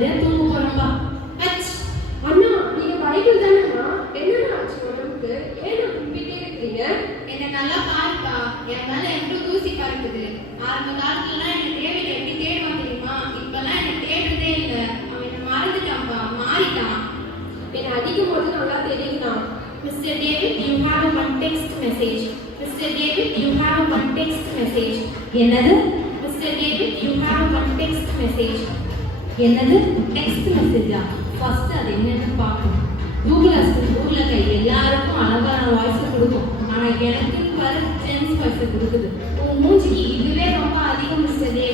நிம்மதியா தூங்க அச் அண்ணா நீங்க பைபிள் தானேண்ணா என்னண்ணா ஆச்சு உடம்புக்கு ஏன் கும்பிட்டே இருக்கிறீங்க என்ன நல்லா பாருப்பா என் மேல எவ்வளவு தூசி பறக்குது ஆரம்ப காலத்துலலாம் என்ன தேவையில்லை எப்படி தேடுவான் தெரியுமா இப்பெல்லாம் என்ன தேடுறதே இல்ல அவன் என்ன மறந்துட்டான்ப்பா மாறிட்டான் என்னை அடிக்கும் போது நல்லா. David, you have a one text message. Mr. David, you have a one text message. என்னது Mr. David, you have a one text message. என்னது? டெக்ஸ்ட் மெசேஜா ஃபர்ஸ்ட் அது என்னன்னு பார்க்கணும். Google assistant Google guy. எல்லாருக்கும் அழகான வாய்ஸ் கொடுக்கும். ஆனா எனக்கு வர ஜென்ஸ் வாய்ஸ் கொடுக்குது. உன் மூஞ்சிக்கு இதுவே ரொம்ப அதிகம் மிஸ்டே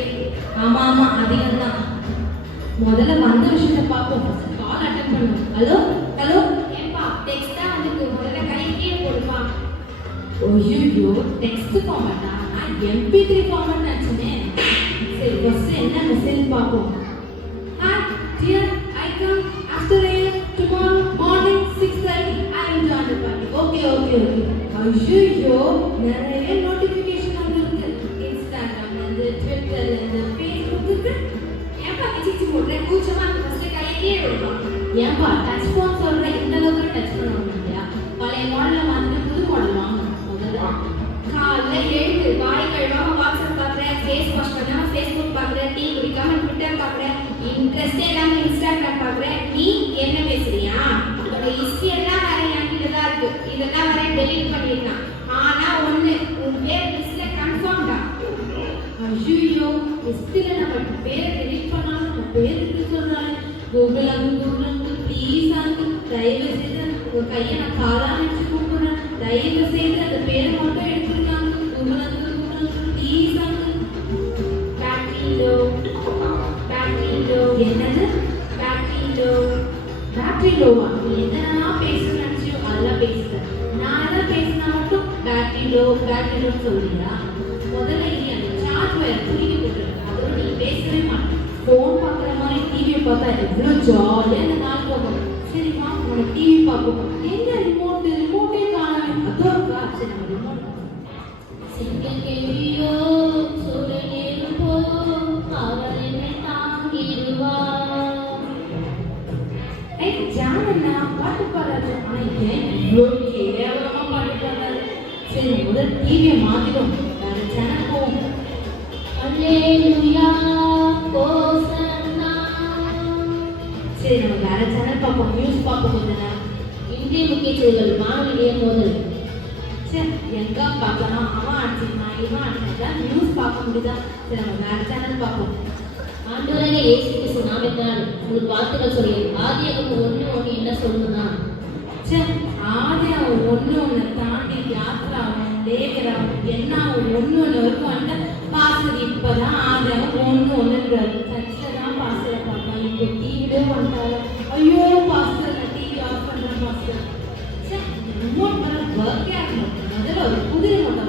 ஆமாம் ஆமா ஆமா அதிகம் தான் முதல்ல வந்த விஷயத்த பார்ப்போம். ஃபர்ஸ்ட் கால் அட்டன் பண்ணுவோம் ஹலோ ஹலோ ஏன்பா டெக்ஸ்டா வந்துருக்கு. முதல்ல கை கீழே கொடுப்பா ஐயோ டெக்ஸ்ட் ஃபார்மேட்டா நான் எம்பி த்ரீ ஃபார்மேட் நினச்சினேன் சரி ஃபர்ஸ்ட் என்ன மெசேஜ் பார்ப்போம். A tomorrow morning six thirty I am join the party okay okay okay ஐயோ நிறைய நோட்டிஃபிகேஷன் வந்துருக்கு இன்ஸ்டாகிராம்லேருந்து ஃபேஸ்புக்கு ஏன்பா கிச்சிச்சு போடுறேன் கூச்சமா அந்த ஃபர்ஸ்ட் கையை கீழே ஏன்பா டச் ஃபோன் சொல்ற இந்த அளவுக்கு டச் பண்ண முடியா பழைய மாடல மாதிரி புது மாடல் வாங்க முதல்ல காலைல எழுந்து வாய் கழுவாம ஐயோ லிஸ்ட்டில் நம்ம பேரை டெலிட் பண்ணாலும் நம்ம பேர் இருக்கு சொல்கிறாங்க கூகுள் அங்கு கூகுள் அங்கு ப்ளீஸ் அங்கு தயவு செய்து உங்கள் கையை நான் காலாக நினச்சி கூப்பிடுறேன் தயவு செய்து அந்த பேரை மட்டும் எடுத்துருக்காங்க கூகுள் அங்கு கூகுள் அங்கு ப்ளீஸ் அங்கு பேட்டரி லோ பேட்டரி லோ என்னது பேட்டரி லோ பேட்டரி லோவா நீ என்னென்னலாம் பேசணும்னு நினச்சியோ அதெல்லாம் பேசுகிறேன் நான் எதாவது பேசினா மட்டும் பேட்டரி லோ பேட்டரி லோன்னு சொல்றீங்களா முதல்ல தூக்கி போட்டுரு அதோட நீ பேசவே மாட்டேன் ஃபோன் பார்க்குற மாதிரி டிவியை பார்த்தா எவ்வளோ ஜாலியாக இந்த நாள் போகும். சரிம்மா உனக்கு டிவி பார்ப்போம். எங்க ரிமோட்டு ரிமோட்டே காணவே அதோ இருக்கா சரி நம்ம ரிமோட் சிங்கிள் கேள்வியோ சுடநேருப்போ அவர் என்னை தாங்கிடுவார். ஏய் ஜானண்ணா பாட்டு பாடாது ஆனால் ஏன் இவ்வளோ கேவலமாக பாட்டு பாடாது சரி முதல் டிவியை மாற்றிடும் சரி நம்ம வேற சேனல் பார்ப்போம் நியூஸ் பார்ப்போம் கொஞ்ச நேரம். இந்திய முக்கிய செய்திகள் வானொலிய மோதல் சரி எங்க பார்க்கலாம்? அவன் அடிச்சிருந்தான் இவன் அடிச்சிருந்தான். நியூஸ் பார்க்க முடியுதா? சரி நம்ம வேற சேனல் பார்ப்போம். ஆண்டவராக இயேசு கிறிஸ்து நாமத்தினால் உங்களுக்கு வாழ்த்துக்கள் சொல்லி ஆதியாகமம் ஒன்று ஒன்று என்ன சொல்லுதுன்னா சரி ஆதியம் ஒன்று ஒன்று தாண்டி யாத்திராவும் அவன் என்ன ஒன்று ஒன்று வரைக்கும் அந்த பாஸ்டர் இப்போதான் தான் அவன் ஒன்று ஒன்றுன்றாரு சர்ச்சில் தான் பாஸ்டரை இங்கே இப்போ டிவிலே வந்துட்டாங்க ஐயோ பாஸ்டர் நான் டிவி ஆஃப் பண்ணுறேன் பாஸ்டர். சரி ரிமோட் பண்ண ஒர்க்கே ஆக முதல்ல ஒரு புது ரிமோட்டை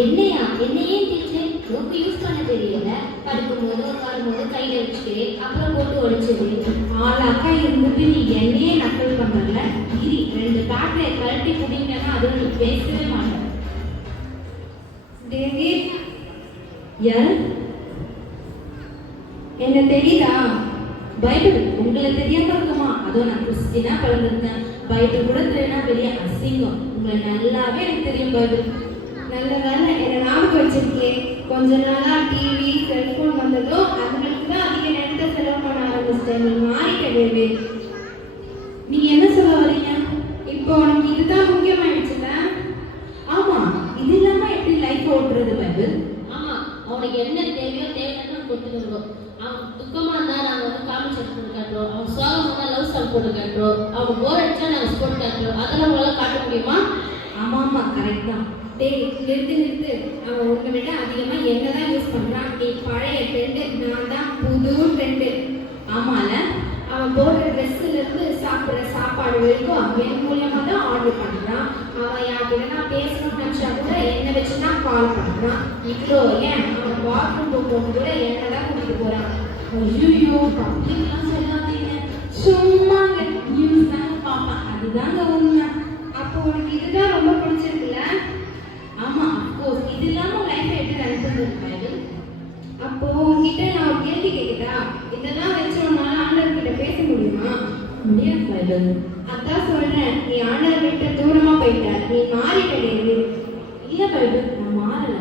என்னையா? என்னையே டீச்சர் ரொம்ப யூஸ் பண்ண தெரியல. படுக்கும் போது உட்காரும் போது கையில வச்சுட்டு அப்புறம் போட்டு ஒழிச்சிடு ஆள் அக்கா இருந்துட்டு நீ என்னையே நக்கல் பண்ணல இரு ரெண்டு பேட்டரிய கழட்டி புடிங்கன்னா அது நீ பேசவே மாட்டேன் டேவிட் யார்? என்ன தெரியுதா? பைபிள் உங்களை தெரியாம இருக்குமா? அதோ நான் கிறிஸ்டினா பிறந்திருக்கேன் பைபிள் கூட தெரியனா பெரிய அசிங்கம். உங்களை நல்லாவே எனக்கு தெரியும் பைபிள். நல்ல வேலை. என்ன ஞாபகம் வச்சிருக்கேன் கொஞ்ச நாளா டிவி செல்போன் வந்ததோ அதுங்களுக்கு தான் அதிக நேரத்தை செலவு பண்ண ஆரம்பிச்சிட்டேன். நீ மாறிட்ட நீங்க என்ன சொல்ல வரீங்க? இப்போ உனக்கு இதுதான் முக்கியமாயிடுச்சுல ஆமா. இது இல்லாம எப்படி லைஃப் ஓட்டுறது பைபிள்? ஆமா. அவனுக்கு என்ன தேவையோ தேவையான கொடுத்துருவோம் அவன் துக்கமா இருந்தா நாங்க வந்து காமெடி செட் போட்டு காட்டுறோம். அவன் சோகம் இருந்தா லவ் சாங் போட்டு காட்டுறோம். அவன் போர் அடிச்சா நாங்க ஸ்போர்ட் காட்டுறோம். அதெல்லாம் உங்களால காட்ட முடியுமா? ஆமா ஆமா கரெக்ட் தான். டேய் நிறுத்து நிறுத்து. அவன் உன்னை விட அதிகமா என்ன தான் யூஸ் பண்றான் நீ பழைய ட்ரெண்டு நான் தான் புது ட்ரெண்டு ஆமால. அவன் போடுற ட்ரெஸ்ஸுல இருந்து சாப்பிட்ற சாப்பாடு வரைக்கும் அவன் மூலியமா தான் ஆர்டர் பண்ணுறான் அவன் யார்கிட்ட பேசணும்னு நினச்சா கூட என்ன வச்சு தான் கால் பண்ணுறான் இவ்வளோ ஏன்? நான் பாத்ரூம் போகும் கூட என்னடா கூட்டிட்டு போறான்? ஐயோ பப்ளிக்லாம் சொல்லாதீங்க. சும்மா நியூஸ் தாங்க பார்ப்பேன். அதுதாங்க உண்மை. அப்போ உனக்கு இதுதான் ரொம்ப பிடிச்சிருக்குல்ல? ஆமா அப்கோர்ஸ் இது இல்லாம லைஃப் எப்படி ரன் பண்ணுறது அப்போ உன்கிட்ட நான் ஒரு கேள்வி கேட்குறா இதெல்லாம் வச்சு உன்னால ஆண்டவர் கிட்ட பேச முடியுமா? முடியாது பைபிள் அதான் சொல்றேன். நீ ஆண்டவர் கிட்ட தூரமா போயிட்ட. நீ மாறிட்ட இல்லை பைபிள் நான் மாறலை.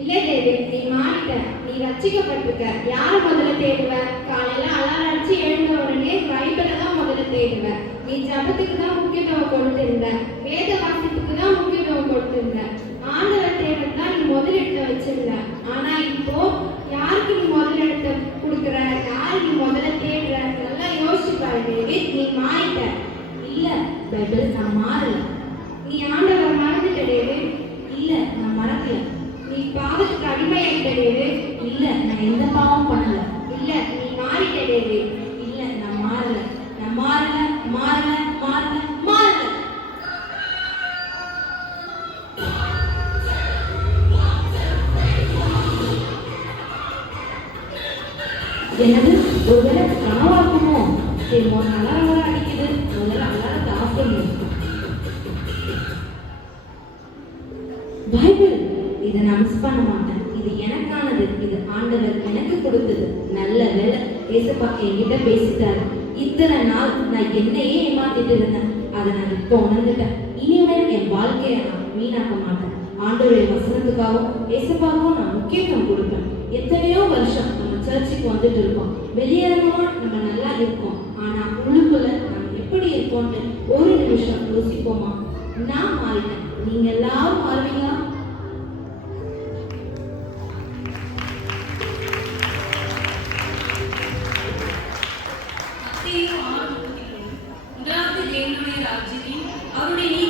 இல்லை தேவி நீ மாறிட்ட நீ ரட்சிக்கப்பட்டிருக்க யார் முதல்ல தேடுவ? காலையில அலாரம் அடிச்சு எழுந்த உடனே பைபிளை தான் முதல்ல தேடுவ. நீ ஜபத்துக்கு தான் முக்கியத்துவம் கொடுத்திருந்த. வேத வாசிப்புக்கு தான் முக்கியத்துவம் கொடுத்திருந்த. ஆண்டவர் தேடுறது தான் நீ முதலிடத்தை வச்சிருந்த. ஆனா இப்போ யாருக்கு நீ முதலிடத்தை கொடுக்குற? யாரு நீ முதல்ல தேடுற? நல்லா யோசிச்சு பாரு நீ மாறிட்ட. இல்ல பைபிள் நான் மாறல. நீ ஆண்டவரை மறந்துட்ட தேவி. இல்ல நான் மறக்கல. நீ பாவத்துக்கு அடிமையாயிட்ட டேவிட் இல்ல நான் எந்த பாவம் பண்ணல. இல்ல நீ மாறிட்ட டேவிட் இல்ல நான் மாறல. நான் மாறல மாறல மாறல மாறல. என்னது? ஒருவேளை கனவாக்குமோ சரி ஒரு நல்லா நான் மிஸ் பண்ண மாட்டேன். இது எனக்கானது. இது ஆண்டவர் எனக்கு கொடுத்தது. நல்ல வேலை ஏசப்பா என்கிட்ட பேசிட்டாரு. இத்தனை நாள் நான் என்னையே ஏமாத்திட்டு இருந்தேன். அதை நான் இப்போ உணர்ந்துட்டேன். இனிமேல் என் வாழ்க்கையை நான் வீணாக்க மாட்டேன். ஆண்டவருடைய வசனத்துக்காகவும் ஏசப்பாவுக்கும் நான் முக்கியத்துவம் கொடுப்பேன். எத்தனையோ வருஷம் நம்ம சர்ச்சுக்கு வந்துட்டு இருக்கோம். வெளியேறமா நம்ம நல்லா இருக்கோம். ஆனா உள்ளுக்குள்ள நம்ம எப்படி இருக்கோம்னு ஒரு நிமிஷம் யோசிப்போமா? நான் மாறிட்டேன் நீங்க எல்லாரும் மாறுவீங்களா? Amém.